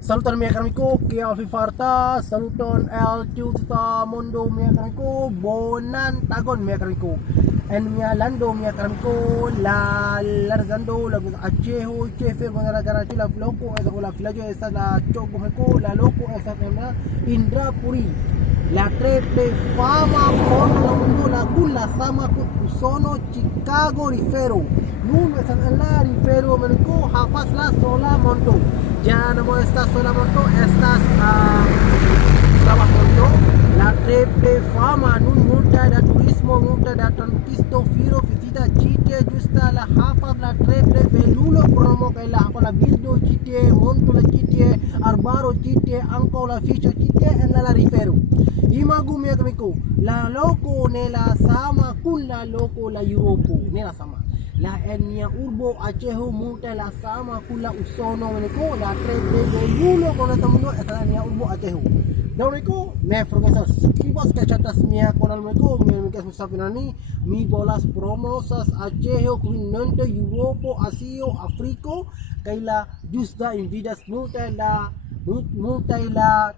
Saluton mga karamico, que Alfi Farta, saluton el Tuta Mondo mga karamico, bonan tagon mga karamico. En mga lando mga karamico, la larzando, la acheho, chefe, mga nagarachi, la loco, esa la filayo, esa la choco meco, la loco, esa la Indra Puri. La triple fama por el mundo, la gula sama con usono Chicago rifero. Nuno es la rifero menco, hafas la sola monto. Ya no estás solamente, estás trabajando. La triple fama, nun multa de turismo, multa de tranquisto, firo, visita, chite, justa la jafa, la triple velulo, promo, que la jafa, la bildo, chite, monto, la chite, arbaro, chite, anco, la ficho, chite, en la rifero. Imagu mi amigo, la loco, ne la sama, kun la loco, la Europo, ne la sama. La etnia urbo Acheho multa la sama kula usono meniko la triple velulo con el mundo esta etnia urbo Acheho. Dauniko me frogesa subscribas que chatas mia canal meniko me que musafirani mi bolas promosas Acheho kun nante Europo Asio Afriko kaila justa invidas multa la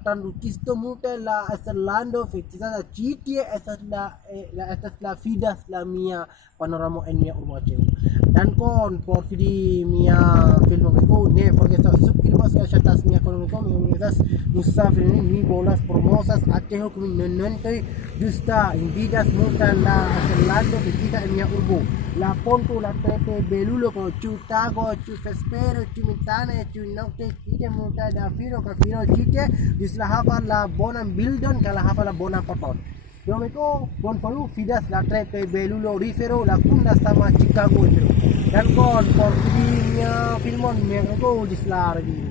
tandukisto multa la Estelando fetisa la chitie esta la fidas la mia panorama etnia urbo Acheho. Dan kon por video mia film ko ne forget to subscribe sa chatas mia kon ko mi das musafir ni bolas promosas Acheho kun nante justa invidas multa la Estelando visita en mia urbo la ponto la trepe belulo ko chutago chu fespero chu mitane chu naute chite multa da firo ka firo chite disla hafa la bona bildon kala hafa la bona poton. Domeko bon falu fidas la trepe belulo rifero la kunda sama Chicago rifero. Dan kon por video filmon mi ko disla review.